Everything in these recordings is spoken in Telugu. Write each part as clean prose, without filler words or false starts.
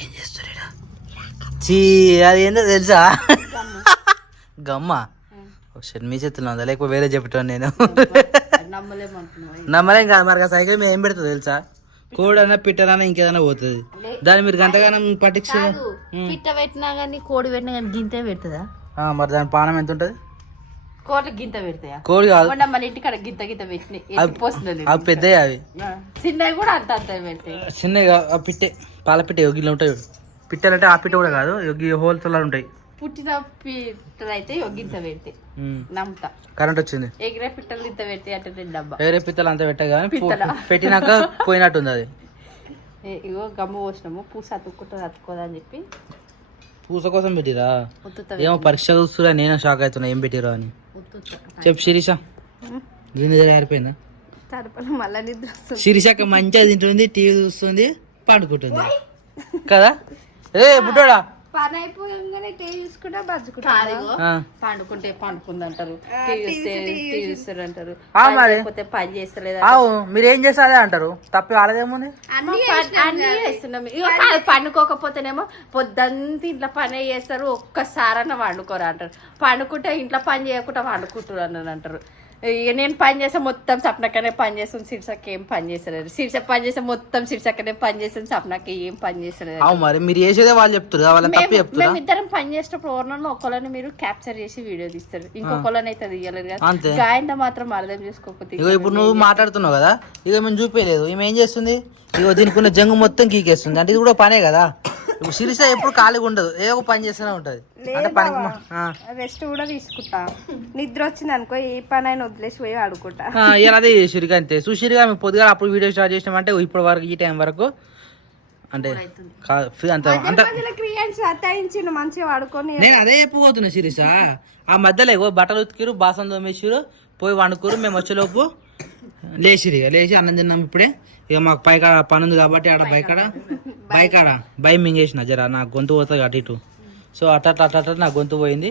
ఏం చేస్తున్నా చీ అది ఏందో తెలుసా గమ్మ మీ చేతుల్లో ఉందా లేకపోతే వేరే చెప్పటం నేను నమ్మలేం కాదు మరి సైకిల్ మీద ఏం పెడుతుంది తెలుసా కోడన్నా పిట్టనన్నా ఇంకేదైనా పోతుంది దాన్ని మీరు గంటగానం పట్టించు పిట్ట పెట్టినా కానీ కోడి పెట్టినా కానీ గింతే పెడుతుందా మరి దాని పానం ఎంత ఉంటుంది కోట్ల గింత పెడతాయా కోడి కాదు మన ఇంటికాడ గింత గింత పెట్టినాయి అవి పెద్దవి అవి చిన్నవి కూడా అంత అంత పెడతాయి చిన్నగా పిట్టే పాల పిట్టే యోగిలో ఉంటాయి పిట్టలు అంటే ఆ పిట్ట కూడా కాదు యోగి హోల్స్ అలా ఉంటాయి పుట్టిన పిట్టలు అయితే గింత పెడతాయి నమ్ముతా కరెంట్ వచ్చింది ఎగిరే పిట్టలు ఇంత పెడతాయి అంటే డబ్బా వేరే పిత్తలు అంతా పెట్టా కానీ పెట్టినాక పోయినట్టుంది అది ఇగో గమ్మ పోసినాము పూస అతుక్కుంటుంది అతుక్కోదా అని చెప్పి పూస కోసం పెట్టిరా ఏమో పరీక్ష చూస్తురా నేను షాక్ అవుతున్నా ఏం పెట్టిరా అని చెప్పు శిరీష దీని దగ్గర ఆరిపోయిందా మళ్ళా నిద్ర వస్తుంది శిరీషక్క మంచిగా తింటుంది టీవీ చూస్తుంది పండుకుంటుంది కదా ఏ బుడ్డోడా పని అయిపోయాగానే టీవీ చూసుకుంటా బజ్జుకుంటా పండుకుంటే పండుకుంది అంటారు టీవీ చూస్తారు అంటారు లేకపోతే పని చేస్తలేదు మీరు ఏం చేస్తారే అంటారు తప్పి వాళ్ళదేముంది అన్ని చేస్తున్నాం పండుకోకపోతేనేమో పొద్దంతా ఇంట్లో పని చేస్తారు ఒక్కసారన్నా వండుకోరు అంటారు పండుకుంటే ఇంట్లో పని చేయకుండా వండుకుంటారు అని అంటారు ఇక నేను పని చేస్తే మొత్తం సప్నక్కనే పని చేస్తాను శీర్షక్క ఏం పని చేస్తలేదు శీర్షక పని చేస్తే మొత్తం శీర్షక్కనే పని చేస్తాను సప్నక్క ఏం పని చేస్తలేదు మరి మీరు చేసేదే వాళ్ళు చెప్తారు మేము ఇద్దరం పని చేసేటప్పుడు ఎవరినన్నా ఒకళ్ళని మీరు క్యాప్చర్ చేసి వీడియో తీస్తారు ఇంకొకళ్ళని అయితే తీయలేదు కదా గాయంతో మాత్రం అర్థం చేసుకోకపోతే ఇప్పుడు నువ్వు మాట్లాడుతున్నావు కదా ఇక మేము చూపించలేదు ఈమె ఏం చేస్తుంది ఇగో దీనికి ఉన్న జంగు మొత్తం గీకేస్తుంది అంటే ఇది కూడా పనే కదా ఇప్పుడు శిరీష ఎప్పుడు ఖాళీగా ఉండదు ఏ ఒక పని చేస్తూనే ఉంటది అంటే పనికి రెస్ట్ కూడా తీసుకుంటా నిద్ర వచ్చింది అనుకో ఏ పని అయినా వదిలేసి పోయి ఆడుకుంటా ఇలా అదే చేసిరుగా అంతే చూసిరుగా మేము పొద్దుగా అప్పుడు వీడియో స్టార్ట్ చేసినామంటే ఇప్పటి వరకు ఈ టైం వరకు అంటే మంచిగా వాడుకొని నేను అదే చెప్పబోతున్నా శిరీష ఆ మధ్యలో ఇగో బట్టలు ఉతికిరు బాసం తోమేసిరు పోయి వండుకోరు మేము వచ్చేలోపు లేచిరు ఇక లేచి అన్నం తిన్నాం ఇప్పుడే ఇక మాకు పైకాడ పని ఉంది కాబట్టి ఆడ బైకాడ మింగేసిన జర నా గొంతు పోతుంది అటు ఇటు సో అట్ట నా గొంతు పోయింది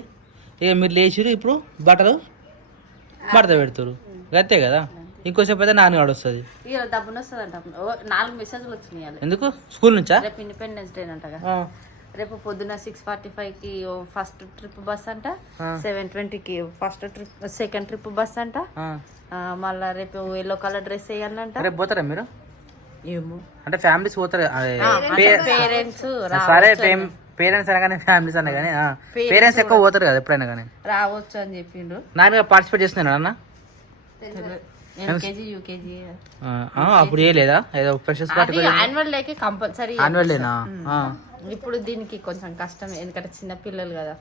ఇక మీరు లేచిరు ఇప్పుడు బట్టలు మడత పెడతారు అంతే కదా ఇంకోసేపు అయితే నాన్నగాడు వస్తుంది ఎందుకు స్కూల్ నుంచా రేపు ఇండిపెండెన్స్ డే అంటగా రేపు పొద్దున 6:45కి ఫస్ట్ ట్రిప్ బస్ అంట 7:20కి first trip second trip bus అంట మళ్ళా రేపు ఎల్లో కలర్ డ్రెస్ వేయాలంట రేపు పోతారా మీరు ఏమో అంటే ఫ్యామిలీస్ పోతారు పేరెంట్స్ సరే పేరెంట్స్ అనగానే ఫ్యామిలీస్ అన్నా కానీ పేరెంట్స్ ఎక్కువ పోతారు కదా ఎప్పుడైనా కానీ రావచ్చు అని చెప్పిండ్రు నాన్న పార్టిసిపేట్ చేస్తున్నాడు అన్న యూకేజీ అప్పుడు ఏ లేదా ఏదో ఫ్రెషర్స్ పార్టీ యాన్యువల్ డేకి కంపల్సరీ యాన్యువల్ డేనా ఇప్పుడు దీనికి కొంచెం కష్టం ఎందుకంటే చిన్న పిల్లలు కదా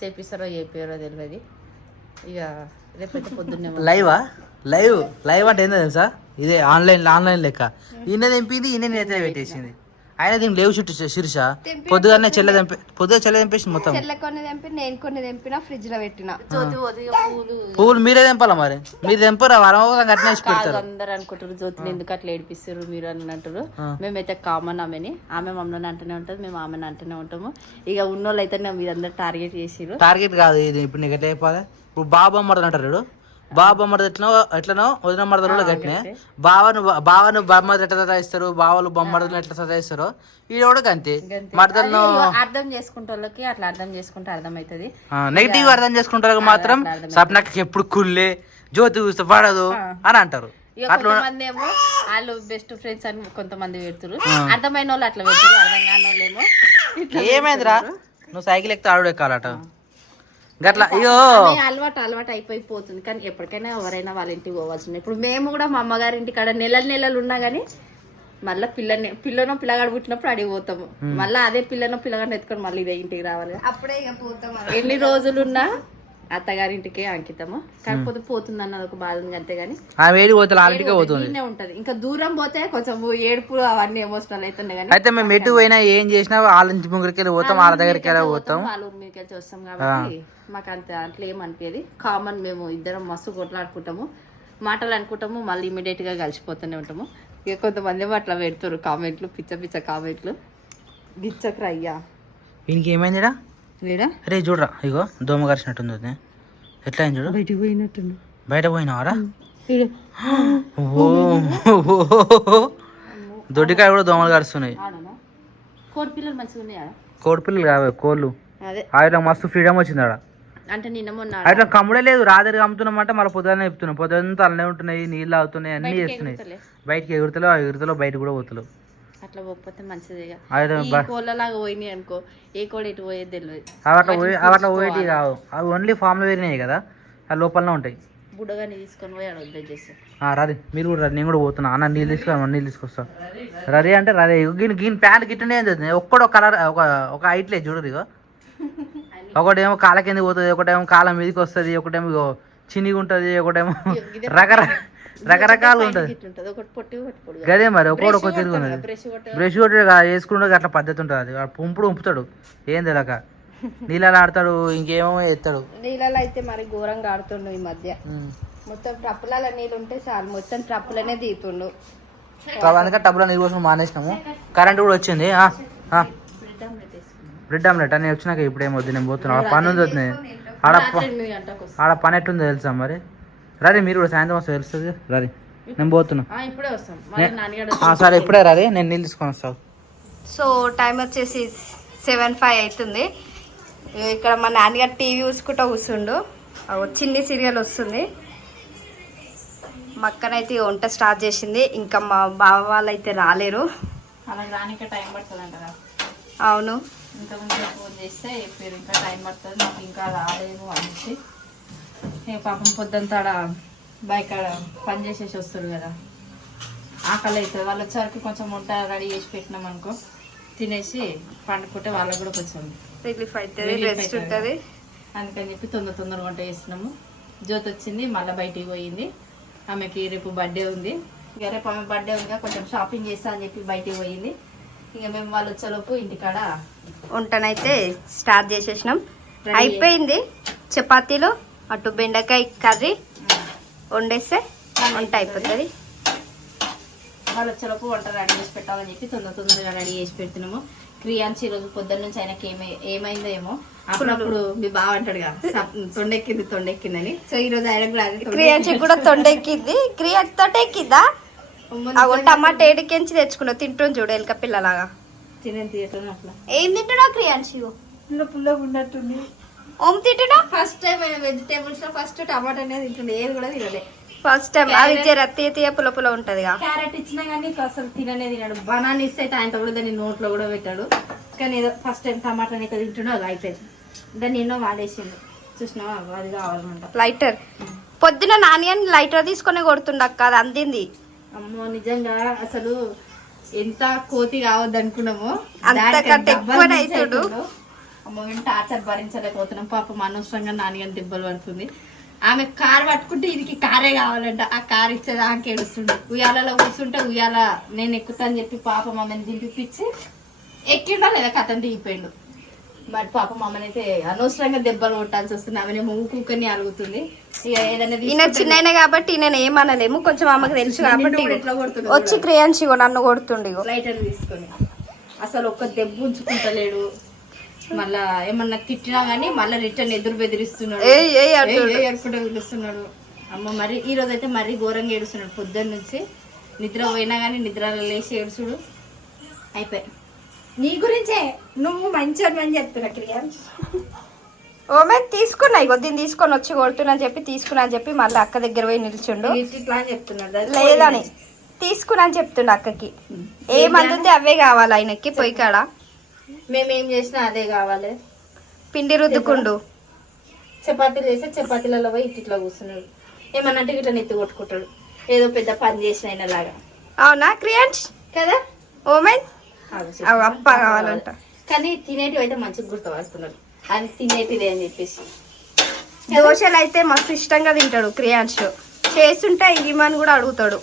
చేపిస్తారో చేపిస్తారో తెలియదు ఇక రేపైతే పొద్దున్నే లైవ్ అంటే ఏందో తెలుసా ఇదే ఆన్లైన్ లెక్క ఈయన తెంపింది ఈయన నేత పెట్టేసింది ఆయన దీనికి లేవు చుట్టూ శీర్ష పొద్దుగా చెల్ల తెంపేసింది మొత్తం నేను కొన్ని తెంపినా ఫ్రిడ్జ్ లో పెట్టిన పువ్వులు మీరే తెంపాలా మరి మీరు తెంపరా వరం కట్టినేసి పెడతారు అందరు అనుకుంటారు జ్యోతిని ఎందుకు అట్లా ఏడిపిస్తారు మీరు అని అంటారు మేమైతే కామన్ ఆమె మమ్మల్ని అంటూనే ఉంటుంది మేము ఆమెను అంటూనే ఉంటాము ఇక ఉన్నోళ్ళు అయితే మీరు అందరు టార్గెట్ చేసిరు టార్గెట్ కాదు ఇది ఇప్పుడు నీకు ఎట్లా చెప్పాలి ఇప్పుడు బాబా మరదలు అంటారు బాబా మరద ఎట్లనో వదిన మరదలు కూడా గట్టినే బావను బొమ్మలు ఎట్లా సతాయిస్తారు బావలు బొమ్మడలు ఎట్లా సతాయిస్తారో ఈ కూడా అంతే మరదలను అర్థం చేసుకుంటే అట్లా అర్థం చేసుకుంటే అర్థమవుతుంది నెగిటివ్ అర్థం చేసుకుంటారు మాత్రం సప్నకి ఎప్పుడు కుళ్ళే జ్యోతి చూస్తే పడదు అని అంటారు కొంతమంది ఏమో వాళ్ళు బెస్ట్ ఫ్రెండ్స్ అని కొంతమంది పెడుతురు అర్థమైన వాళ్ళు అట్లా పెడతారు అర్థం కాని వాళ్ళు ఏమో ఏమైందిరా నువ్వు సైకిల్ ఎక్కితే ఆడు ఎక్కాలట గట్లా అయ్యో అలవాటు అయిపోతుంది కానీ ఎప్పటికైనా ఎవరైనా వాళ్ళ ఇంటికి పోవాల్సింది ఇప్పుడు మేము కూడా మా అమ్మగారి ఇంటి కాడ నెలలు ఉన్నా గానీ మళ్ళీ పిల్లనో పిల్లగాడు పుట్టినప్పుడు అడిగి పోతాము మళ్ళీ అదే పిల్లగాడిని ఎత్తుకొని మళ్ళీ ఇదే ఇంటికి రావాలి అప్పుడే ఇక పోతాం ఎన్ని రోజులున్నా అత్తగారింటికే అంకితము కాకపోతే పోతుంది అన్నది ఒక బాధ ఉంది అంతేగాని ఉంటది ఇంకా దూరం పోతే కొంచెం ఏడుపు అవన్నీ ఎమోషనల్ అవుతుంది కానీ అయితే మేము ఎటు పోయినా ఏం చేసినా వాళ్ళ ఇంటి ముగ్గురికి పోతాం వాళ్ళ దగ్గరికి పోతాం వాళ్ళ ఊరి మీదకి వెళ్ళి వస్తాం కాబట్టి మాకు అట్లా ఏమనిపించేది కామన్ మేము ఇద్దరం మస్తు కొట్లాడుకుంటాము మాటలు అనుకుంటాము మళ్ళీ ఇమీడియట్ గా కలిసిపోతూనే ఉంటాము ఇక కొంతమంది అట్లా పెడతారు కామెంట్లు పిచ్చ కామెంట్లు గిచ్చకరా అయ్యా వీనికి ఏమైందిరా రే చూడరా ఇగో దోమ కరిచినట్టుంది ఎట్లా అయింది చూడు బయటకు పోయినట్టు బయట పోయినావారా దొడ్డికాయ కూడా దోమలు కరుస్తున్నాయి కోడి పిల్లలు మంచిగా ఉన్నాయా? కోడి పిల్లలు కావు కోళ్ళు. అదే వాటిలో మస్తు ఫ్రీడమ్ వచ్చింది ఆడ. అంటే నిన్న మొన్న అట్లా కమ్ముడే లేదు, రాత్రి అమ్ముతున్నామంటే మళ్ళీ పొద్దున్నే చెప్తున్నాం, పొద్దున్న అల్లనే ఉంటున్నాయి, నీళ్ళు అవుతున్నాయి, అన్ని చేస్తున్నాయి. బయటికి ఎగురుతలో బయట కూడా పోతలేవు. అట్లా పోకపోతే మంచిదిగా. అట్లా కోళ్ళలాగా పోయినాయి అనుకో, ఏ కోడి ఎటు పోయేది తెలియదు. అట్లా పోయేటి కావు, అవి ఓన్లీ ఫామ్లో వేరినాయి కదా, ఆ లోపలనే ఉంటాయి. బుడ్డగాని తీసుకొని పోయి ఆడ వద్ద చేస్తాను. రది మీరు కూడా రది, నేను కూడా పోతున్నా. అన్న నీళ్ళు తీసుకురా, నీళ్ళు తీసుకొస్తా. రది అంటే రది గీని ప్యాంట్ గిట్టనే చదువుతుంది. ఒక్కడో కలర్ ఒక హైట్లే చూడరు. ఇగో ఒకటేమో కాళ్ళ కిందకి పోతుంది, ఒకటేమో కాళ్ళ మీదకి వస్తుంది, ఒకటేమో ఇగో చినిగి ఉంటుంది, ఒకటేమో రకరకాలు ఉంటుంది. గదే మరి ఒక్కోడు ఒక్కో తిరిగి ఉన్నది. బ్రష్ కొట్టి వేసుకుంటే అట్లా పద్ధతి ఉంటుంది. అది పుంపుడు ఉంపుతాడు, ఏం తెలియక నీళ్ళలో ఆడతాడు, ఇంకేమో ఎత్తాడు. నీళ్ళలో అయితే మరి ఘోరంగా ఆడుతుండు ఈ మధ్య. మొత్తం ట్రప్పులలో నీళ్ళు ఉంటే చాలు, మొత్తం ట్రప్పులనే దిగుతుండు. అందుకే టబ్లో నీళ్ళు కోసం మానేసినాము. కరెంట్ కూడా వచ్చింది. బ్రెడ్ ఆమ్లెట్ అని వచ్చినాక ఇప్పుడు ఏమొద్దు, నేను పోతున్నా. పని ఉంది వద్దు, ఆడ పని ఎట్టుందో తెలుసా మరి. రాది మీరు కూడా సాయంత్రం వస్తే తెలుస్తుంది. రాది నేను పోతున్నా. సరే ఇప్పుడే రాది, నేను నీళ్ళు తీసుకొని వస్తాను. సో టైం వచ్చేసి 7:05 అవుతుంది. ఇక్కడ మా నాన్నగారు టీవీ చూసుకుంటూ కూర్చుండు. చిన్ని సీరియల్ వస్తుంది. మా అక్కనైతే వంట స్టార్ట్ చేసింది. ఇంకా మా బావ వాళ్ళు అయితే రాలేరు. అలా రానికే టైం పడుతుంది. అవును, ఇంకా ముందు ఫోన్ చేస్తే చెప్పారు ఇంకా టైం పడుతుంది, నాకు ఇంకా రాలేదు అనేసి. పాపం పొద్దుంతా బైక్ పని చేసేసి వస్తారు కదా, ఆకలి అవుతుంది. వాళ్ళు వచ్చేసరికి కొంచెం వంట రెడీ చేసి పెట్టినాం అనుకో, తినేసి పండుకుంటే వాళ్ళకు కూడా కొంచెం రిలీఫ్ అవుతుంది, రెస్ట్ ఉంటుంది. అందుకని చెప్పి తొందరగా వంట చేస్తున్నాము. జ్యోతి వచ్చింది, మళ్ళీ బయటికి పోయింది. ఆమెకి రేపు బర్త్డే ఉంది. ఇక రేపు ఆమె బర్త్డే ఉంది, కొంచెం షాపింగ్ చేస్తా అని చెప్పి బయటికి పోయింది. ఇక మేము వాళ్ళు వచ్చేలోపు ఇంటికాడ వంటనైతే స్టార్ట్ చేసేసినాం. అయిపోయింది. చపాతీలు, అటు బెండకాయ కర్రీ వండేస్తే వంట అయిపోతుంది. వాళ్ళు వచ్చేలోపు వంట రెడీ చేసి పెట్టాలని చెప్పి తొందరగా రెడీ చేసి పెడుతున్నాము. క్రియాన్స్ ఈ రోజు పొద్దున్న నుంచి ఆయనకి ఏమైందో ఏమో, అప్పుడప్పుడు మీ బావ అంటాడుగా తొండెక్కిందని. సో ఈ రోజు ఆయన క్రియాన్స్ కూడా తొండెక్కింది. క్రియాన్స్ తోట ఎక్కిందా? టమాటా ఏడికెంచి తెచ్చుకున్నావు, తింటుంది చూడు ఎలక పిల్లలాగా. తినే తీయటం అట్లా ఏం తింటున్నావు క్రియాన్స్? పుల్లగా ఉన్నట్టుంది. ఓం తింటున్నా ఫస్ట్ టైం వెజిటేబుల్స్ లో ఫస్ట్ టమాటా అనేది తింటుండే, ఏది కూడా తినలే ఫస్ట్ టైం. అది తీయ పుల్ల ఉంటది. క్యారెట్ ఇచ్చినా కానీ అసలు తిననే తినాడు. బనానా ఇస్తే అయితే ఆయనతో కూడా దాన్ని నోట్లో కూడా పెట్టాడు. కానీ ఏదో ఫస్ట్ టైం టమాటా అయితే తింటున్నావు. అది అయిపోయింది. దాన్ని ఎన్నో వాడేసిండు చూసినావా, అది కావాలన్నమాట. లైటర్ పొద్దున నాని లైటర్ తీసుకొని కొడుతుండక్క, అది అందింది. అమ్మో నిజంగా అసలు ఎంత కోతి కావద్దు అనుకున్నామో అంతకంటే ఎక్కువ అవుతాడు. అమ్మో మేము టార్చర్ భరించలేకపోతున్నాం. పాపం అనవసరంగా నాన్నగారిని దెబ్బలు పడుతుంది. ఆమె కారు పట్టుకుంటే ఇది కారే కావాలంట. ఆ కారు ఇచ్చేది ఆమెకి ఏడుస్తుండే. ఉయ్యాలలో కూర్చుంటే ఉయ్యాల నేను ఎక్కుతా అని చెప్పి పాపం ఆమెను దింపిచ్చి ఎక్కిండా లేదా కథను దిగిపోయిండు. మరి పాపం అమ్మని అయితే అనవసరంగా దెబ్బలు కొట్టాల్సి వస్తుంది. ఆమె ఊకని అలుగుతుంది. ఈయన చిన్న కాబట్టి నేను ఏమనలేము, కొంచెం ఆమెకు తెలుసు కాబట్టి వచ్చి క్రియాన్షి నన్ను కొడుతుండే లైటర్ తీసుకొని. అసలు ఒక్క దెబ్బ ఉంచుకుంటలేడు. మళ్ళా ఏమన్నా తిట్టినా గానీ మళ్ళీ రిటర్న్ ఎదురు బెదిరిస్తున్నాడు, ఎరుకుంటే పిలుస్తున్నాడు. అమ్మ మరి ఈ రోజు అయితే మరీ ఘోరంగా ఏడుస్తున్నాడు. పొద్దున్న నుంచి నిద్ర పోయినా గానీ నిద్రలో లేచి ఏడుచుడు అయిపోయి. నీ గురించే నువ్వు మంచి అని చెప్తున్నా క్రియాన్స్. ఓమే తీసుకున్నా, ఇగో దీన్ని తీసుకొని వచ్చి కొడుతున్నా చెప్పి తీసుకున్నా అని చెప్పి మళ్ళీ అక్క దగ్గర పోయి నిల్చుండు. ఇట్లా అని చెప్తున్నాడు, లేదని తీసుకున్నా అని చెప్తుండు అక్కకి. ఏమంటుంది అవే కావాలి ఆయనకి పొయ్యి కాడ. మేమేం చేసినా అదే కావాలి. పిండి రుద్దుకుండు, చపాతీలు చేస్తే చపాతీలలో పోయి ఇట్లా కూర్చున్నాడు. ఏమన్నట్టు ఇట్లా నెత్తి కొట్టుకుంటాడు, ఏదో పెద్ద పని చేసిన ఆయన లాగా. అవునా క్రియాన్స్ కదా? ఓమే అప్ప కావాలంట. కానీ తినేటివి అయితే మంచిగా గుర్తుపడుతున్నాడు. అది తినేటిదే అని చెప్పేసి. దోశలు అయితే మస్తు ఇష్టంగా తింటాడు క్రియాన్స్. చేస్తుంటే ఇమని కూడా అడుగుతాడు,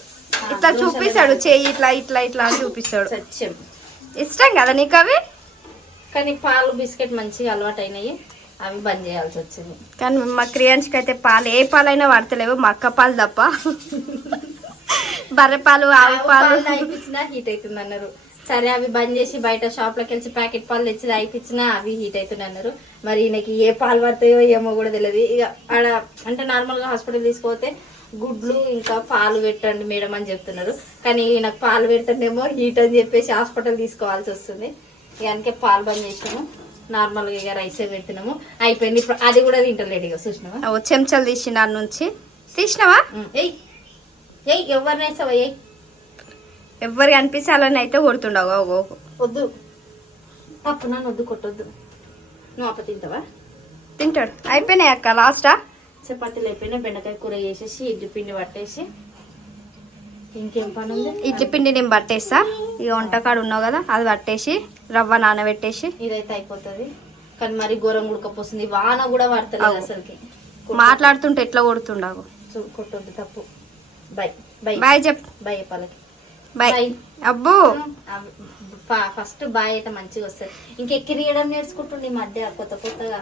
ఇట్లా చూపిస్తాడు, చేయి ఇట్లా ఇట్లా ఇట్లా అని చూపిస్తాడు. సత్యం ఇష్టం కదా నీకు అవి. కానీ పాలు బిస్కెట్ మంచిగా అలవాటు అయినాయి, అవి బంద్ చేయాల్సి వచ్చింది. కానీ మా క్రియాన్స్కి అయితే పాలు ఏ పాలైనా వాడతలేవు, మా అక్క పాలు తప్ప. బర్రె పాలు ఆవు పాలు అయిపించినా హీట్ అవుతుంది అన్నారు. సరే అవి బంద్ చేసి బయట షాప్లోకి వెళ్ళి ప్యాకెట్ పాలు తెచ్చి అయిపించినా అవి హీట్ అవుతుంది అన్నారు. మరి ఈయనకి ఏ పాలు పడతాయో ఏమో కూడా తెలియదు. ఇక ఆడ అంటే నార్మల్గా హాస్పిటల్ తీసుకుపోతే గుడ్లు ఇంకా పాలు పెట్టండి మేడం అని చెప్తున్నారు. కానీ నాకు పాలు పెడతానేమో హీట్ అని చెప్పేసి హాస్పిటల్ తీసుకోవాల్సి వస్తుంది. ఇక అందుకే పాలు బంద్ చేసినాము. నార్మల్గా ఇక రైసే పెట్టినాము. అయిపోయింది. ఇప్పుడు అది కూడా తింటలేడు. ఇక చూసినావా చెంచాలు తీసిన దాని నుంచి తీసినావా? ఎయ్ ఎయ్ ఎవరిని వేసావా? ఎయ్ ఎవరికి అనిపించాలని అయితే కొడుతుండవు. వద్దు తప్పు, నన్ను వద్దు, కొట్టొద్దు. నువ్వు అప్ప తింటావా? తింటాడు. అయిపోయినాయి అక్క లాస్టా? చపాతీలు అయిపోయినాయి. బెండకాయ కూర చేసేసి ఇడ్లీ పిండి పట్టేసి ఇంకేం పని ఉంది? ఇడ్లీ పిండి నేను పట్టేస్తా. ఇక వంటకాడు ఉన్నావు కదా అది పట్టేసి రవ్వ నానబెట్టేసి ఇదైతే అయిపోతుంది. కానీ మరి ఘోరం ఉడకపోతుంది. వాన కూడా పడతలేదు అసలుకి. మాట్లాడుతుంటే ఎట్లా కొడుతుండవు. కొట్టొద్దు, తప్పు. బాయ్ బాయ్ బాయ్ చెప్పు. బాయ్ చెప్పాలకి. బాయ్ అబ్బు. ఫస్ట్ బాయ్ అయితే మంచిగా వస్తుంది. ఇంకెక్కిరియడం నేర్చుకుంటుండే ఈ మధ్య కొత్తగా.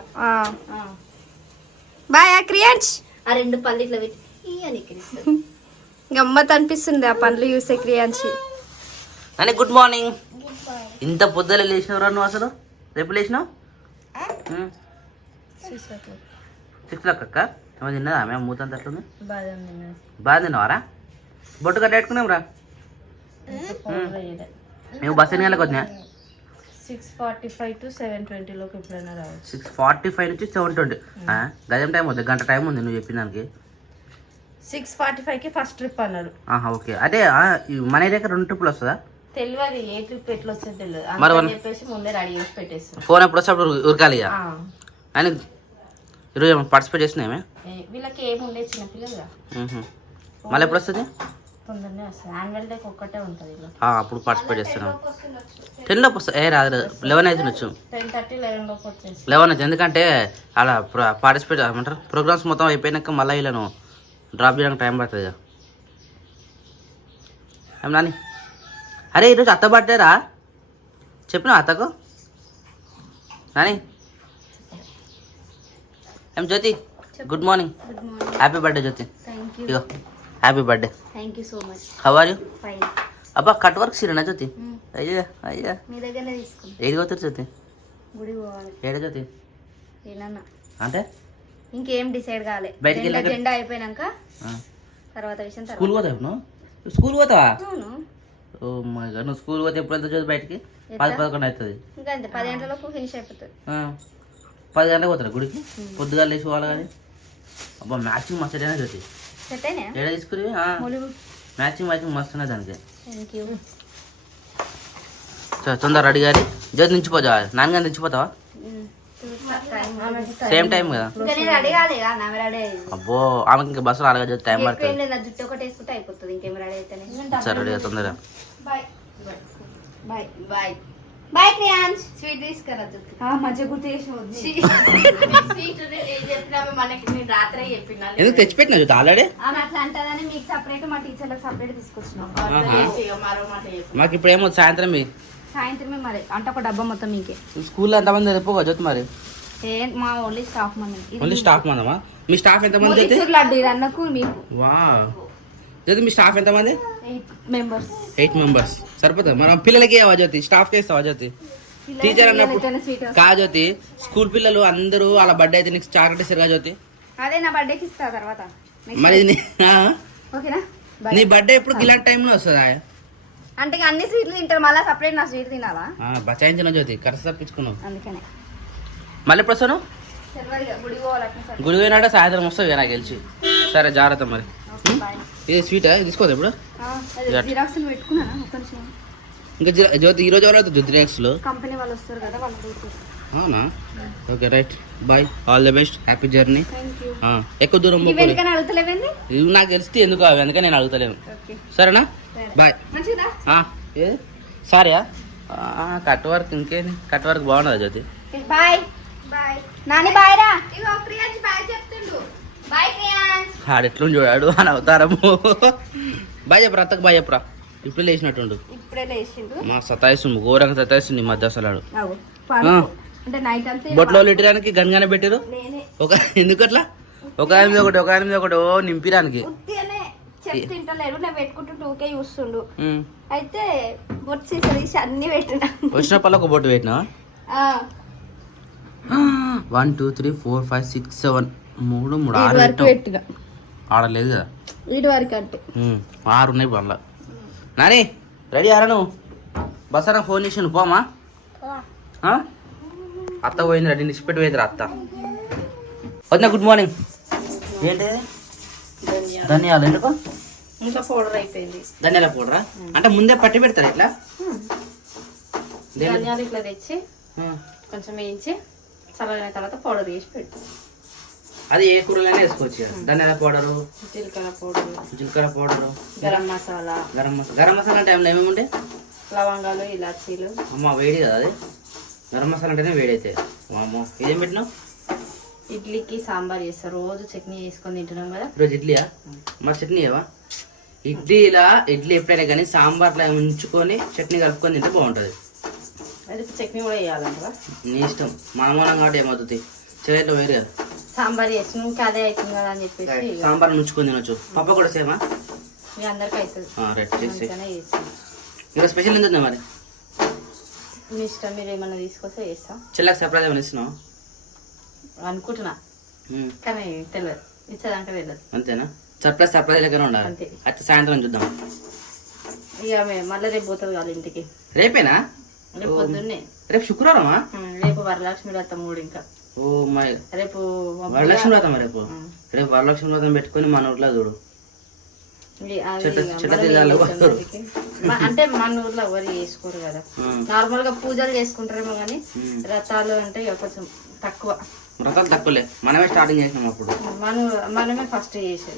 బాయ్ క్రియాన్స్. ఆ 2 పళ్ళు ఇట్లా పెట్టి అని ఎక్కిరిస్తుంది. గమ్మత్ అనిపిస్తుంది ఆ పనులు చూసే క్రియాన్సి. అని గుడ్ మార్నింగ్. ఇంత పొద్దుల లేచినవరా నువ్వు అసలు? రేపు లేచినావు 6 o'clock అక్క. ఏమో తిన్నదా మేము మూతంత అట్లుంది? బాగా తిన్నావారా? బొట్టు కట్ట పెట్టుకున్నాం రా. మేము బస్సు ఎన్ని గంటలకు వచ్చినా? 6:45 to 7:20 లోకి ఎప్పుడైనా రావచ్చు. 6:45 నుంచి 7:20. గజం టైం ఉంది, గంట టైం ఉంది నువ్వు చెప్పిన దానికి. 6:45కి ఫస్ట్ ట్రిప్ అన్నారు. ఓకే. అదే మన దగ్గర 2 ట్రిప్పులు వస్తుందా? తెలియదు ఏ ట్రిప్ ఎట్లా వస్తుంది తెలియదు. మరి అని చెప్పేసి ముందే రెడీ చేసి పెట్టేస్తాం. ఫోన్ ఎప్పుడు వస్తే అప్పుడు ఉరకాలి ఇక. అని ఈరోజు పార్టిసిపేట్ చేస్తున్నామే. వీళ్ళకి ఏముండే చిన్నపిల్లలుగా. మళ్ళీ ఎప్పుడు వస్తుంది? తొందరనే వస్తుంది. యాన్యువల్ డేకి ఒక్కటే ఉంటుంది. అప్పుడు పార్టిసిపేట్ చేస్తున్నాం. 10 లోపు వస్తుంది. రాదు 11 అయితే వచ్చు. 10:30, 11 లోపు వచ్చేసి 11 అయితే. ఎందుకంటే అలా పార్టిసిపేట్ ఏమంటారు ప్రోగ్రామ్స్ మొత్తం అయిపోయినాక మళ్ళీ వీళ్ళను డ్రాప్ చేయడానికి టైం పడుతుంది కదా. ఏం నాని? అరే ఈరోజు అత్త బర్త్డేరా? చెప్పినా అత్తకు? నాని ఏం Jyothi good morning. Happy birthday Jyothi. ఇగో happy birthday. Thank you so much. How are you? Fine. అబ్బా కట్ వర్క్ సీరేనా జ్యోతి? అయ్యా అయ్యా. మీ దగ్గరనే తీసుకుని ఏడు పోతారు జ్యోతి? గుడి పోవాలి. ఏడు జ్యోతి ఏనన్నా అంటే ఇంకేం డిసైడ్ కాలే. బయటికి వెళ్ళాక జెండా అయిపోయినాక తర్వాత విషయం తర్వాత. స్కూల్ పోతావు నువ్వు? స్కూల్ పోతావా? అవును. Oh my god. నువ్వు స్కూల్ పోతే ఎప్పుడు వెళ్తావు జ్యోతి బయటికి? 10-11 అవుతుంది. ఇంకా అంతే 10 గంటలకు ఫినిష్ అయిపోతుంది. 10 గంటలకు పోతారా గుడికి? పొద్దుగా లేచి పోవాలి కానీ. అబ్బా మ్యాచింగ్ మస్తు అయినా జ్యోతి. సెట్ అయినా ఏడ తీసుకుని మ్యాచింగ్ మస్తు ఉన్నాయి దానికి. Thank you. తొందర రెడీ గారి జ్యోతి నించిపోతావా? నాన్నగారు నించిపోతావా? సేమ్ టైం కదా. రెడీ కాలేగా నా రెడీ. అబ్బో ఆమెకి ఇంకా బస్సు రాలేదు జ్యోతి, టైం పడుతుంది. నా జుట్టు ఒకటి వేసుకుంటే అయిపోతుంది. ఇంకేం రెడీ అయితేనే. సరే రెడీ తొందరగా. బాయ్ బాయ్ బాయ్ బాయ్ క్రియాన్స్. స్వీట్ తీసుకురా జుట్టు. మంచిగా గుర్తు చేసి స్వీట్ చెప్పినా మనకి నేను రాత్రే చెప్పినా. ఎందుకు తెచ్చిపెట్టినా జ్యోతి ఆల్రెడీ? అట్లా అంటదని మీకు సపరేట్ మా టీచర్లకు సపరేట్ తీసుకొచ్చినాం. మరో మాట చెప్పు. మాకు ఇప్పుడు ఏమో సాయంత్రం సాయంత్రమే మరి అంటే ఒక డబ్బా మొత్తం మీకే. స్కూల్లో ఎంతమంది చెప్పు జ్యోతి మరి? మా ఓన్లీ స్టాఫ్ మంది. ఓన్లీ స్టాఫ్ మందమా? మీ స్టాఫ్ ఎంతమంది జ్యోతి? లడ్డు ఇది అన్నకు మీకు. వా జ్యోతి మీ స్టాఫ్ ఎంతమంది? 8 మెంబర్స్ సరిపోతుంది. మనం పిల్లలకి ఇవ్వవా జ్యోతి? స్టాఫ్కి ఇస్తావా జ్యోతి? టీచర్ అన్నప్పుడు కా జ్యోతి స్కూల్ పిల్లలు అందరూ వాళ్ళ బర్త్డే అయితే నీకు చాక్లెట్ ఇస్తారు కదా జ్యోతి? అదే నా బర్త్డేకి ఇస్తా తర్వాత. మరి ఓకేనా? నీ బర్త్డే ఎప్పుడు ఇలాంటి టైంలో వస్తుందా? అంటే అన్ని స్వీట్లు తింటారు మళ్ళీ సపరేట్ నా స్వీట్ తినాలా? బచాయించిన జ్యోతి ఖర్చు తప్పించుకున్నావు. అందుకనే మళ్ళీ ఎప్పుడు వస్తాను? గుడి గుడి పోయినాడ సాయంత్రం వస్తావు నాకు గెలిచి. సరే జాగ్రత్త మరి. ఇది స్వీటా తీసుకోదు ఇప్పుడు? ఇంకా జ్యోతి ఈరోజు ఎవరు అవుతుంది జిరాక్స్లో? కంపెనీ వాళ్ళు వస్తారు కదా వాళ్ళు. అవునా? Okay right bye. All the best. Happy journey. ఎక్కువ దూరం అడుగుతలేవండి ఇవి నాకు తెలిస్తే ఎందుకు అవి అందుకే నేను అడుగుతలేను. సరేనా? బాయ్. సరేయా? కట్ వర్క్ ఇంకేంది? కట్ వర్క్ బాగున్నదా Jyothi? Bye bye Nani. Bye రా. బాయ్ చెప్తుండు. బాయ్ క్రియాన్స్. ఆడెట్లుండి చూడాడు అని అవుతారము. బాయ్ చెప్పరా అత్తకు. బాయ్ చెప్పరా. ఇప్పుడు లేచినట్టుండు. ఇప్పుడే లేచిండు. మా సతాయిస్తుంది ఘోరంగా సతాయిస్తుంది ఈ మధ్య అసలు. అంటే నైట్ అంతా బొట్లో లిట్టడానికి గన్గానే పెట్టారు. ఒక ఎందుకు అట్లా? ఒక 8 ఒకటి ఓ నింపిరానికి తింటలేడు. నేను పెట్టుకుంటూ 2K చూస్తుండు. అయితే బొట్టు సీసా తీసి అన్ని పెట్టినా. వచ్చిన పళ్ళు ఒక బొట్టు పెట్టినా. 1 2 3 4 5 6 7 3 6 ఆడలేదు కదా. వీటి వరకు అంటే 6 ఉన్నాయి బండ్ల. నాని రెడీ ఆరా నువ్వు? బస్ అన్న ఫోన్ చేసి పోమా. ఆ? అత్త పోయిందిరా నేను ఇచ్చిపెట్టి పోయిందిరా అత్త వద్దా గుడ్ మార్నింగ్ ఏంటి ధనియాలు ఎందుకు ఇంకా పౌడర్ అయిపోయింది. ధనియాల పౌడరా అంటే ముందే పట్టి పెడతారు ఇట్లా ధనియాలు ఇట్లా తెచ్చి కొంచెం వేయించి చల్లగైన తర్వాత పౌడర్ వేసి పెట్టు. అది ఏ కూరలోనే వేసుకోవచ్చు కదా. ధనియాల పౌడరు, జీలకర్ర పౌడరు, గరం మసాలా గరం మసాలా అంటే ఏమేమి ఉంటాయి? లవంగాలు, ఇలాచీలు. అమ్మ వేడి కదా అది. గరం మసాలా అంటేనే వేడి అయితే. అమ్మో ఇదేం పెట్టినావు? ఇడ్లీకి సాంబార్ చేస్తారు, రోజు చట్నీ వేసుకొని తింటున్నాం కదా. ఈరోజు ఇడ్లీయా? మా చట్నీ ఏవా? ఇడ్లీ ఎప్పుడైనా కానీ సాంబార్లో ఉంచుకొని చట్నీ కలుపుకొని తింటే బాగుంటుంది. అది చట్నీ కూడా వేయాలంటవా? నీ ఇష్టం. మన మూలం కాబట్టి ఏమవుతుంది చేయట్లో వేరు కదా. సాంబార్ చేసి ఇంకా అదే అవుతుంది కదా అని చెప్పేసి సాంబార్ ఉంచుకొని తినొచ్చు. పప్ప కూడా సేమా? మీ అందరికి అవుతుంది. రైట్ చేసి ఈరోజు స్పెషల్ ఏంటంటే మరి మీ ఇష్టం, మీరు ఏమన్నా తీసుకొస్తే చేస్తాం. చెల్లకి సర్ప్రైజ్ ఏమైనా ఇస్తున్నావు అనుకుంటున్నా కానీ తెలియదు, ఇచ్చేదాకా తెలియదు. అంతేనా? సర్ప్రైజ్ లెక్కనే ఉండాలి. అంతే. అయితే సాయంత్రం చూద్దాం. ఇక మళ్ళీ రేపు పోతుంది వాళ్ళ ఇంటికి. రేపేనా? రేపు పొద్దున్నే. రేపు శుక్రవారమా? రేపు వరలక్ష్మి వ్రతం 3 ఇంకా. ఓ మై రేపు వరలక్ష్మి వ్రతం. రేపు వరలక్ష్మి వ్రతం పెట్టుకుని మన ఊర్లో చూడు. అంటే మన ఊర్లో ఎవరు చేసుకోరు కదా, నార్మల్ గా పూజలు చేసుకుంటారేమో కానీ వ్రతాలు అంటే కొంచెం తక్కువ. వ్రతాలు తక్కువలే, మనమే స్టార్టింగ్ చేసినాం అప్పుడు. మనమే ఫస్ట్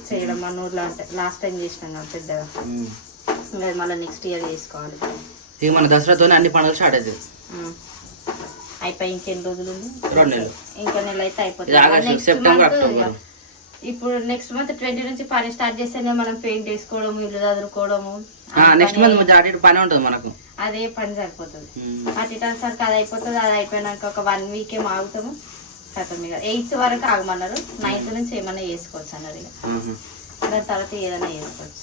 చేయడం మన ఊర్లో. అంటే లాస్ట్ టైం చేసినాం కదా పెద్దగా. ఇంకా మళ్ళీ నెక్స్ట్ ఇయర్ చేసుకోవాలి. ఇక మన దసరాతోనే అన్ని పండుగలు స్టార్ట్ అవుతాయి. అయిపోయి ఇంకెన్ని రోజులు ఉంది? 2 నెలలు. ఇంకా నెల అయితే అయిపోతుంది. ఇప్పుడు నెక్స్ట్ మంత్ 20 నుంచి పని స్టార్ట్ చేస్తేనే మనం పెయింట్ వేసుకోవడం, ఇల్లు చదువుకోవడము. నెక్స్ట్ మంత్ అటు పని ఉంటుంది మనకు. అదే పని సరిపోతుంది. అటు సరికి అది అయిపోతుంది. అది అయిపోయినాక ఒక 1 వీక్ ఏమో ఆగుతాము. కథం ఇక 8th వరకు ఆగమన్నారు. 9th నుంచి ఏమైనా చేసుకోవచ్చు అన్నారు. ఇక దాని తర్వాత ఏదైనా చేసుకోవచ్చు.